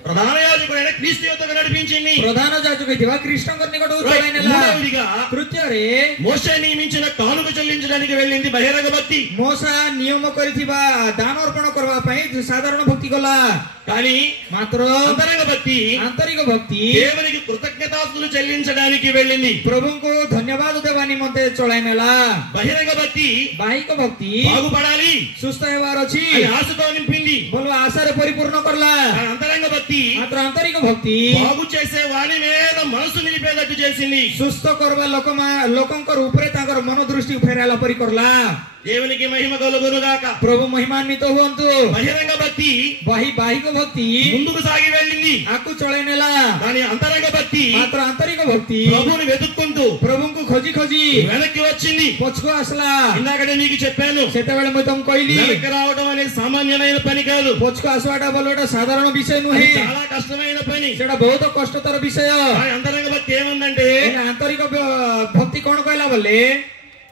ప్రధాన యాజకుడైన క్రీస్తు యొద్దకు నడిపించింది. ପ୍ରଧାନ ଯାଜକ ହେଇଥିବା ଖ୍ରୀଷ୍ଟଙ୍କ ନିକଟକୁ ଚଳାଇ ନେଲା। మూడవదిగా ତୃତୀୟରେ మోషే నియమించిన కానుక చెల్లించడానికి వెళ్ళింది బహిరంగ భక్తి. ମୋଶା ନିୟମ କରିଥିବା ଦାନ ଅର୍ପଣ କରିବା ପାଇଁ ସାଧାରଣ ଭକ୍ତି ଗଲା। కానీ ମାତ୍ର అంతరంగ భక్తి ଆନ୍ତରିକ ଭକ୍ତି దేవునికి కృతజ్ఞతాస్తులు చెల్లించడానికి వెళ్ళింది. ପ୍ରଭୁଙ୍କୁ ଧନ୍ୟବାଦ ଦେବା ନିମନ୍ତେ ଚଳାଇ ନେଲା। బహిరంగ భక్తి ବାହିକ ଭକ୍ତି బాగుపడాలి ସୁସ୍ଥ ହେବାର ଅଛି అని ఆశతో నింపింది. ଭଲ ଆଶାରେ ପରିପୂର୍ଣ୍ଣ କଲା। కానీ అంతరంగ భక్తి ମାତ୍ର ଆନ୍ତରିକ ଭକ୍ତି బాగు చేసే వాని మీద మనసు నిలిపేటట్టు చేసింది. ସୁସ୍ଥ କରିବା ଲୋକଙ୍କର ଉପରେ ତାଙ୍କର ମନ ଦୃଷ୍ଟି ଫେରାଇଲା ପରି କରଲା। దేవునికి మహిమ కలుగును గాక. प्रभु महिमान्वित हुअन्तु। బహిరంగ భక్తి बाहिक भक्ति ముందుకు సాగి వెళ్ళింది, आकु चढाइनेला। కానీ అంతరంగ భక్తి मात्र आन्तरिक भक्ति ప్రభువుని వెతుక్కుంటూ प्रभुଙ୍କୁ खोजी खोजी వెనక్కి వచ్చింది. पछको आसला। ఇందాకనే మీకు చెప్పాను, सेतेबेले म तुमको कहली వెనక్కి రావడం అనేది సామాన్యమైన పని కాదు, पछको आसवाटा बोलवाटा साधारण विषय అది नुहे, చాలా కష్టమైన పని. सेटा बहुत कष्टतर विषय। కానీ అంతరంగ భక్తి ఏముందంటే, आन्तरिक भक्ति कोण कहला बोले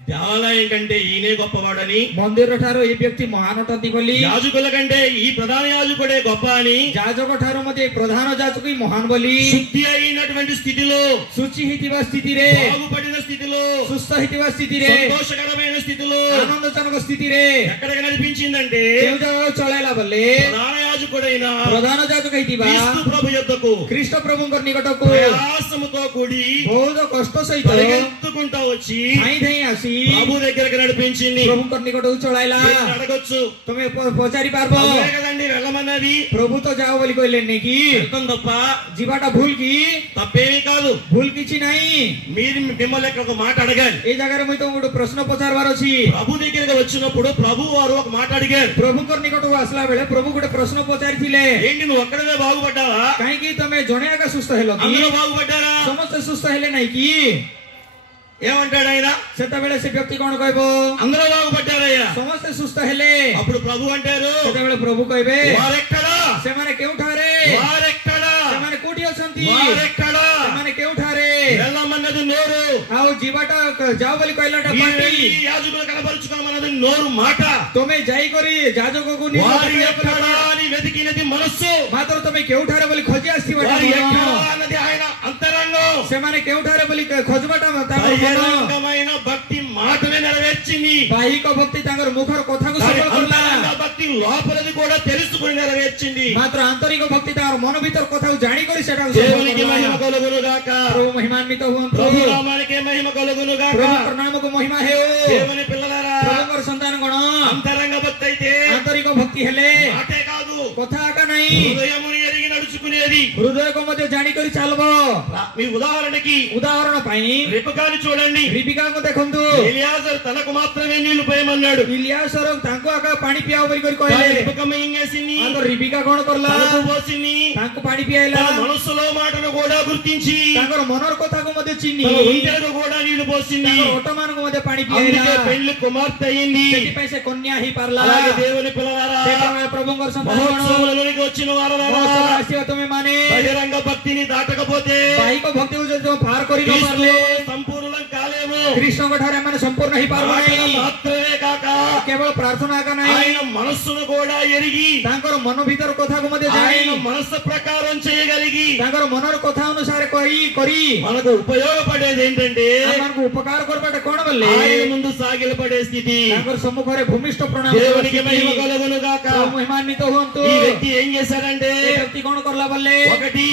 దేవాలయం కంటే ఈయనే గొప్పవాడని, मंदिर ठारो ए व्यक्ति महान अटंती बोली, యాజకుల కంటే ఈ ప్రధాన యాజకుడే గొప్ప అని, जाजक ठारो मध्ये प्रधान जाजक महान बोली, శుద్ధి అయినటువంటి స్థితిలో, सूची हितिवा स्थिति रे, బాగుపడిన స్థితిలో, सुस्थ हितिवा स्थिति रे, సంతోషకరమైన స్థితిలో आनंदजनक स्थिति रे ఎక్కడికి నడిపించిందంటే, केउ जगह चलाइला बोले ప్రధాన యాజకుడైన प्रधान जाजक हितिवा క్రీస్తు ప్రభు యొద్దకు कृष्ण प्रभुंकर निकटको ప్రయాసముతో కూడి बहुत कष्ट सहित పరిగెత్తుకుంటా వచ్చి धाई धाई आसी ప్రభు దగ్గరికి నడిపించింది. प्रभुंकर निकटको चलाइला। మీరు అడగొచ్చు, तमे पचारि पारबो ప్రభువే కదండి వెళ్ళమన్నది, प्रभु तो जाओ बोली कहले ने कि వెళ్తాం తప్ప जीवाटा भूल की తప్పేమీ కాదు. भूल किछि नाही। మీరు మిమ్మల్ని ఒక మాట అడగాలి. ए जगह रे मुई तो गोटे प्रश्न पचारबार अछि। ప్రభు దగ్గరికి వచ్చినప్పుడు ప్రభు వారు ఒక మాట అడిగారు, प्रभुंकर निकटको आसला बेले प्रभु गोटे प्रश्न पचारिथिले, ఏంటి నువ్వు ఒక్కడవే బాగుపడ్డావా, काहे कि तमे जणे आका सुस्थ हेलो कि అందరూ బాగుపడ్డారా? समस्त सुस्थ हेले नाही कि ఏమంటాడు ఆయన? सेतेबेले से व्यक्ति कोन कहबो అందరూ బాగుపడ్డారయ్యా. समस्त सुस्थ हेले। అప్పుడు ప్రభు అంటారు, सेतेबेले प्रभु कहबे వారెక్కడా, सेमाने केउठारे వారెక్కడా, सेमाने कोठी अछंती వారెక్కడా, सेमाने केउठारे వెళ్ళమన్నది నోరు, आओ जीवाटा जाओ बोली कहलाटा మీరు पाटी వెళ్ళి యాజకులు కనపరుచుకోమన్నది నోరు మాట, तमे जाई करी जाजको को వారి ఎక్కడా అని వెతికినది మనస్సు, मात्र तमे केउठारे बोली खोजी आसी వారి ఎక్కడా बाटा అన్నది ఆయన అంతరంగం. सेमाने केउठारे बोली खोजबाटा ताको బహిరంగమైన భక్తి మాటనే నెరవేర్చింది, बाहिक भक्ति तांगर मुखर कथा को కానీ सफल करला। అంతరంగ భక్తి లోపలది కూడా తెలుసుకుని నెరవేర్చింది. मात्र आंतरिक भक्ति तांगर मन भीतर कथा जानी करी सेटा को దేవునికి सफल మహిమ करला। కలుగును గాక. प्रभु महिमान्वित हुअन्तु। ప్రభు నామానికి మహిమ కలుగును గాక. प्रभु नाम को महिमा हेओ। దేవుని పిల్లలారా, प्रभुଙ୍କର संतान गण అంతరంగ భక్తి అయితే आंतरिक भक्ति हेले మాటే కాదు, कथा आका नहीं, హృదయముని ఎరిగి నడుచుకునేది. हृदय को मध्य जानी करी चालबो। మీ ఉదాహరణకి उदाहरण पाई రిబకాని చూడండి. रिबिका को देखंतु, ఎలియాజరు తనకు మాత్రమే నీళ్లు పోయమన్నాడు. इलियासर तांको आका पानी पियाओ बोली करी కానీ कहले, రిబకమ్మ ఏం చేసింది? तो रिबिका कोन करला తనకు పోసింది. तांको पानी पियाइला, తన మనస్సులో మాటను కూడా గుర్తించి तांकर मनर कथा को मध्य चिन्नी, తన ఒంటెలకు కూడా నీళ్లు పోసింది. तांकर ओटमान को मध्य पानी पियाइला, అందుకే పెళ్లి కుమార్తె అయింది. सेति पैसे कन्या ही पारला। అలాగే దేవుని పిల్లలారా, प्रभुଙ୍କର संतान गण మహోత్సవములలోనికి వచ్చిన వారలారా, महोत्सव आसियो तमे माने బహిరంగ భక్తిని దాటకపోతే बाहिक भक्ति को जो पार करी न पारले క్రీస్తులో సంపూర్ణం కాలేము. कृष्ण को ठारे माने संपूर्ण ही पार మాటలు नहीं, మాత్రమే కాక केवल प्रार्थना का नहीं, ఆయన మనస్సును కూడా ఎరిగి तांकर मन भीतर कथा को मध्य ఆయన जानी, మనస్సు ప్రకారం చేయగలిగి तांकर मनर कथा अनुसार कही करी మనకు ఉపయోగపడేది ఏంటంటే आमान को उपकार करबाटे कोण बोले ఆయన ముందు సాగిలపడే స్థితి. तांकर सम्मुख रे भूमिष्ठ प्रणाम దేవునికి మహిమ కలుగును గాక. प्रभु महिमान्वित हुअन्तु। ఈ వ్యక్తి ఏం చేశాడంటే, ए व्यक्ति कोण करला बोले ఒకటి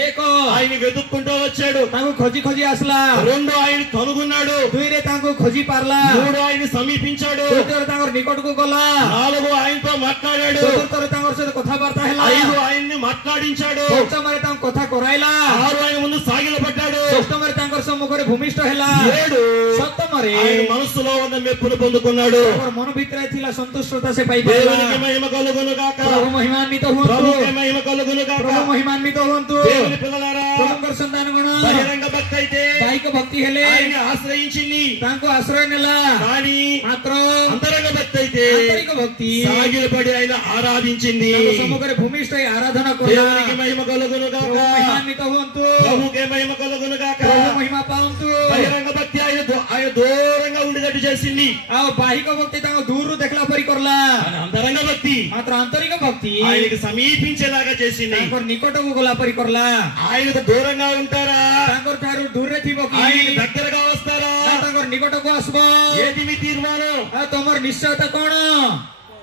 एक ఆయన వెతుక్కుంటూ వచ్చాడు, तांको खोजी खोजी आसला, రెండు ఆయన కనుగొన్నాడు, दुई रे तांको खोजी पारला, మూడు ఆయన సమీపించాడు, तृतीय तांकर निकट को गला, నాలుగు ఆయనతో మాట్లాడాడు, चतुर्थ तांकर सहित कथाबार्ता हेला, ఐదు ఆయన్ని మాట్లాడించాడు, पंचम रे तांको कथा कराइला, ఆరు ఆయన ముందు సాగిలపడ్డాడు, षष्ठम रे तांकर सम्मुख रे भूमिष्ठ हेला, ఏడు सप्तम रे ఆయన మనస్సులో ఉన్న మెప్పును పొందుకున్నాడు. तांकर मन भीतर थिला संतुष्टता से पाई पारला। దేవునికి మహిమ కలుగును గాక. प्रभु महिमान्वित हुअन्तु। ప్రభువుకి మహిమ కలుగును గాక. प्रभु महिमान्वित हुअन्तु। దేవుని పిల్లలారా, प्रभुଙ୍କର संतान गण బహిరంగ భక్తి అయితే बाहिक भक्ति हेले ఆయన ఆశ్రయించింది, तांको आश्रय नेला, కానీ मात्र అంతరంగ భక్తి అయితే आंतरिक भक्ति సాగిలపడి ఆయన ఆరాధించింది. तांको सम्मुख रे भूमिष्ठ ही आराधना करला। దేవునికి మహిమ కలుగును గాక. प्रभु महिमान्वित हुअन्तु। ప్రభువుకే మహిమ కలుగును గాక. प्रभु महिमा पाउँतु। బహిరంగ భక్తి ఆయన దూరంగా ఉండేటట్టు చేసింది, आओ बाहिक भक्ति तांको दूर देखला परी करला, కానీ అంతరంగ భక్తి मात्र आंतरिक भक्ति ఆయనకి సమీపించేలాగా చేసింది. तांकर निकट को गला परी करला। ఆయనకు దూరంగా ఉంటారా, तांकर ठारू दूर रे थिबो कि ఆయనకు దగ్గరగా వస్తారా? ना तांकर निकट को आसबो? ఏది మీ తీర్మానం? आ तमर निश्चयता कोन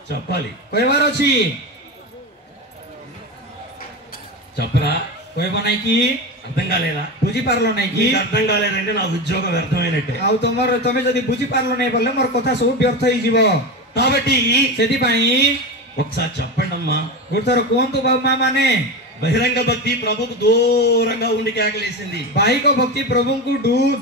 చెప్పాలి. कहबार अछि? చెప్పరా? कहबो नै कि అర్థం కాలేదా? बुझी पारलो नै कि మీకు అర్థం కాలేదంటే నా ఉద్యోగం వ్యర్థమైనట్టే. आउ तमर तमे जदी बुझी पारलो नै बोले मोर कथा सब व्यर्थ ही जीव। కాబట్టి सेति पई ఒకసారి చెప్పండి అమ్మా, गुरथर कोंतु बाबू मामा ने బహిరంగ భక్తి ప్రభుకు దూరంగా ఉండి కేకలేసింది. बाहिक भक्ति प्रभु को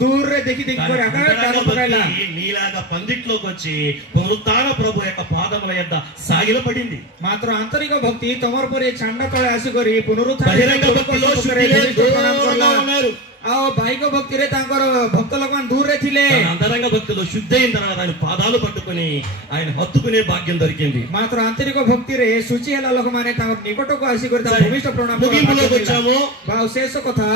दूर रे देखी देखी कर आका डाल पकायला. నీలాగా పందిట్లోకి వచ్చి పునరుత్థాన ప్రభు యొక్క పాదముల యొద్ద సాగిలపడింది. मात्र आंतरिक भक्ति तमर पर छांडा तळे आसी करी पुनरुत्थान బహిరంగ భక్తిలో శుద్ధిలే దూరంగా ఉన్నారు. आ बाहिक भक्ति रे तांकर भक्त लोकमान दूर रे थिले. అంతరంగ భక్తిలో శుద్ధి అయిన తర్వాత ఆయన పాదాలు పట్టుకొని ఆయన హత్తుకునే భాగ్యం దొరికింది. मात्र आंतरिक भक्ति रे सूची हेला लोक माने तांकर निकट को आसी करी ता भूमिष्ठ प्रणाम ముగింపులోకి వచ్చాము. भाव शेष कथा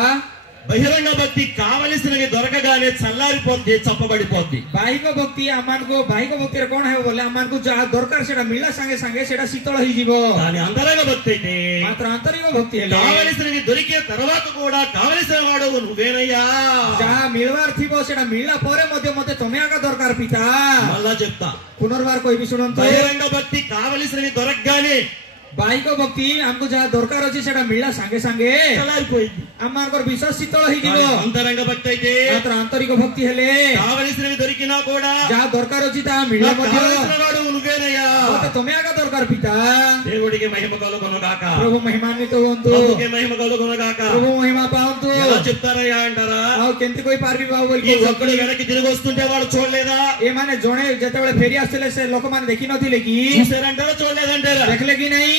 బహిరంగ భక్తి కావలసినవి దొరకగానే చల్లారిపోద్ది, చప్పబడిపోద్ది. बाहिक भक्ति आमान को बाहिक भक्ति रे कोन है बोले आमान को जा दरकार सेटा मिला संगे संगे सेटा शीतल होई जीवो. కానీ అంతరంగ భక్తి అయితే मात्र आंतरिक भक्ति हेले కావలసినవి దొరికిన తర్వాత కూడా కావలసిన వాడు నువ్వేనయ్యా. जा मिलवार थिबो सेटा मिलला परे मध्य मते तमे आका दरकार पिता. మళ్ళా చెప్తా, पुनर्वार कोई भी सुनंतो బహిరంగ భక్తి కావలసినవి దొరకగానే बाहिक भक्ति हमको जहाँ दरकार अछि सेटा मिलला संगे संगे చల్లారిపోయింది. आमानकर विश्वास शीतल होई जीवो. అంతరంగ భక్తి అయితే मात्र आंतरिक भक्ति हेले కావలసినవి దొరికినా కూడా जहाँ दरकार अछि ता मिलला నాకు मध्य కావలసిన వాడు నువ్వేనయ్యా. मते तमे आका दरकार पिता. దేవుడికి మహిమ కలుగును గాక. प्रभु महिमान्वित होंतु ప్రభుకి మహిమ కలుగును గాక. प्रभु महिमा पावंतु. ఎలా చెప్తారయ్యా అంటారా? आउ केंति कोई पारबी बाबू बोल ఈ के ఒక్కడు వెనక్కి తిరిగి వస్తుంటే వాడు చూడలేదా? ए माने जणे जेतेबेले फेरी आस्थिले से लोक माने देखि नथिले कि చూసారంటారా చూడలేదంటారా? देखले कि नहीं.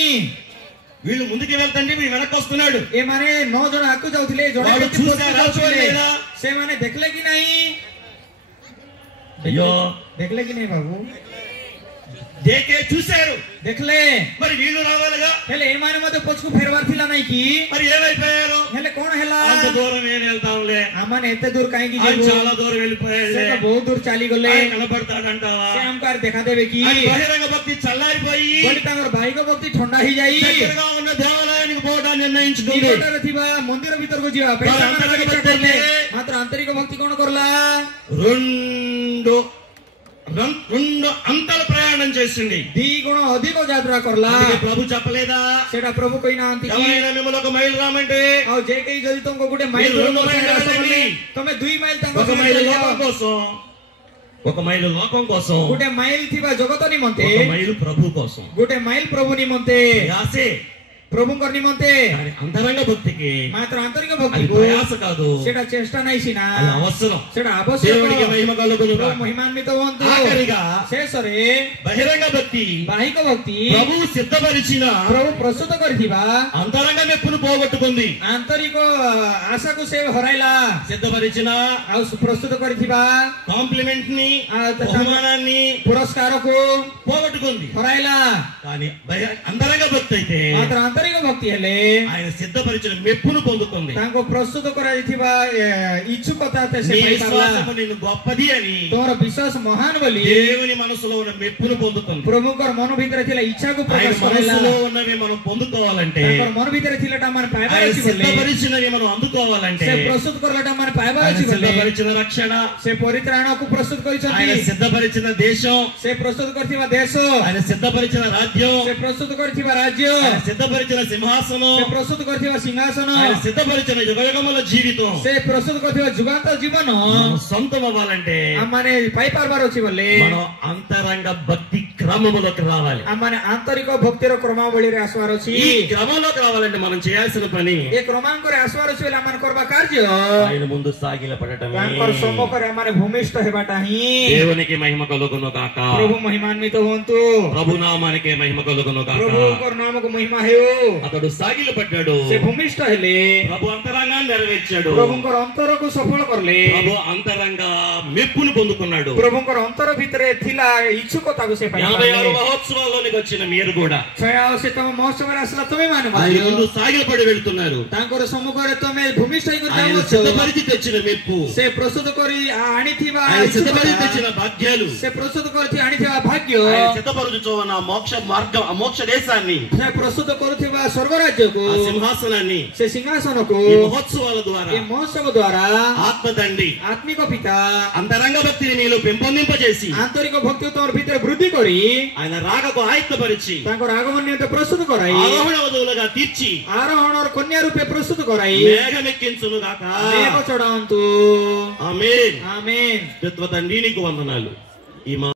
వీళ్ళు ముందుకు వెళ్తండి వీడు వెనక్కి వస్తున్నాడు. ए माने 9 जण आकु जाउथिले जणे వాడు व्यक्ति చూసారా जाउथिले చూడలేదా? से माने देखले कि नहीं. అయ్యో देखले कि नहीं बाबू దేకే చూశారు, देखले మరి వీళ్ళు రావాలిగా. हेले ए माने मते पछकु फेरवार थिला नहीं कि మరి ఏమైపోయారు? हेले कोन हेला అంత దూరం ఏం వెళ్తాంలే, आमाने एते दूर काहे कि ఆయన जेबो చాలా దూరం వెళ్ళిపోయాడు. से तो बहुत दूर चाली गले ఆయన కనపడతాడంటావా? से हमकार देखा देबे कि ఆయన బహిరంగ భక్తి చల్లారిపోయి बोली तांगर भाई को भक्ति ठंडा ही जाई. దగ్గరగా ఉన్న దేవాలయానికి పోవడానికి నిర్ణయించుకుంది. निकटर थिबा मंदिर भीतर को जीवा पैसा आंतरिक माने भक्ति करले. है। मात्र आंतरिक भक्ति कोन करला రెండు అంతల ప్రయాణం చేసింది. दी गुण अधिक यात्रा करला. అందుకే ప్రభు చెప్పలేదా? सेटा प्रभु कोई ना अंति की ఎవరైనా మిమ్మల్ని ఒక మైలు రామంటే और जे कई जदी तुमको गुटे माइल మీరు रोड 2 మైళ్ళు వెళ్ళండి. तमे 2 माइल तांको ఒక మైలు లోకం కోసం, ఒక మైలు లోకం కోసం, गुटे माइल थिबा जगत निमंते ఒక మైలు ప్రభు కోసం. गुटे माइल प्रभु निमंते ప్రయాసే. प्रभुंकर निमंते. కానీ అంతరంగ భక్తికి मात्र आंतरिक అది भक्ति को ప్రయాస కాదు, सेटा चेष्टा नहीं सीना అది అవసరం. सेटा आवश्यक. దేవునికి మహిమ కలుగును గాక. महिमान्वित होंतु. ఆఖరిగా शेषरे బహిరంగ భక్తి बाहिक भक्ति ప్రభువు సిద్ధపరిచిన प्रभु प्रस्तुत करथिबा అంతరంగ మెప్పును పోగొట్టుకుంది. आंतरिक आशा को से हराइला. సిద్ధపరిచిన ଆଉ प्रस्तुत करथिबा కాంప్లిమెంట్ ని, ఆ బహుమానాన్ని पुरस्कार को పోగొట్టుకుంది. हराइला. కానీ అంతరంగ భక్తి అయితే मात्र आंतरिक भक्ति हेले ఆయన సిద్ధపరిచిన మెప్పును పొందుకుంది. तांको प्रस्तुत कराइथिबा इच्छुकता ते से నీ पाइला. విశ్వాసము నిన్ను గొప్పది అని तोर विश्वास महान बोली దేవుని మనసులో ఉన్న మెప్పును పొందుకుంది. प्रभुकर मन भीतर थिला इच्छा को ఆయన प्रकाश कराइला. మనసులో ఉన్నవి మనం పొందుకోవాలంటే, तांकर मन भीतर थिलाटा मन पाइबा ఆయన अछि बोले సిద్ధపరిచినవి మనం అందుకోవాలంటే, से प्रस्तुत करलाटा मन पाइबा ఆయన अछि बोले సిద్ధపరిచిన రక్షణ, से परित्राण को प्रस्तुत ఆయన करिसथि. సిద్ధపరిచిన దేశం, से प्रस्तुत करथिबा देश ఆయన సిద్ధపరిచిన రాజ్యం, से प्रस्तुत करथिबा राज्य ఆయన సిద్ధపరిచిన సింహాసనం, से प्रस्तुत करथिबा सिंहासन ఆయన సిద్ధపరిచిన యుగయుగముల జీవితం से प्रस्तुत करथिबा जुगांतर जीवन మనం సొంతం అవ్వాలంటే आमाने पाइ पारबार अछि बोले మనం అంతరంగ భక్తి క్రమములోకి రావాలి. आमाने आंतरिक भक्तिर क्रमावली रे आसवार अछि. ఈ క్రమంలోకి రావాలంటే మనం చేయాల్సిన పని ए क्रमांक रे आसवार अछि बोले आमान करबा कार्य ఆయన ముందు సాగిల పడటమే. तांकर सम्मुखरे आमाने भूमिष्ठ हेबाटा ही. దేవునికి మహిమ కలుగును గాక. प्रभु महिमान्वित होंतु. ప్రభు నామానికి మహిమ కలుగును గాక. प्रभुकर नामको महिमा हेउ. అతడు సాగిల పడ్డాడు, से भूमिष्ठ हेले ప్రభు అంతరంగాన్ని నెరవేర్చాడు. प्रभुकर अंतर को सफल करले. ప్రభు అంతరంగ మెప్పును పొందుకున్నాడు. प्रभुकर अंतर भितरे थिला इच्छुकता को से पाइ 56 మహోత్సవాల్లోనికి వచ్చిన మీరు కూడా छया से तम महोत्सव रे आसला तमे माने ఆయన ముందు సాగిల పడి వెళ్తున్నారు. तांकर सम्मुखरे तमे भूमिष्ठ हेइ ఆయన जाउछ. సిద్ధపరిచి తెచ్చిన మెప్పు, से प्रस्तुत करी आनिथिबा ఆయన సిద్ధపరిచి इच्छुकता. తెచ్చిన భాగ్యాలు, से प्रस्तुत करथि आनिथिबा भाग्य. ఆయన సిద్ధపరచుచు ఉన్న మోక్ష మార్గం, ఆ మోక్ష దేశాన్ని, से प्रस्तुत करुथिबा स्वर्ग राज्य को, ఆ సింహాసనాన్ని से सिंहासन को ఈ మహోత్సవాల ద్వారా ये महोत्सव द्वारा ఆత్మ తండ్రి आत्मिक पिता అంతరంగ భక్తిని నీలో పెంపొందింపజేసి आंतरिक भक्ति तोर भीतर वृद्धि करी ఆయన రాకకు ఆయుత్తపరిచి तांकर आगमन निमित्त प्रस्तुत कराई. ఆరోహణ వధువులుగా తీర్చి आरोहण और कन्या रूपे प्रस्तुत कराई. మేఘమెక్కించును గాక. मेघ चढ़ावन्तु. ఆమేన్. आमेन. తండ్రి నీకు వందనాలు. ఈ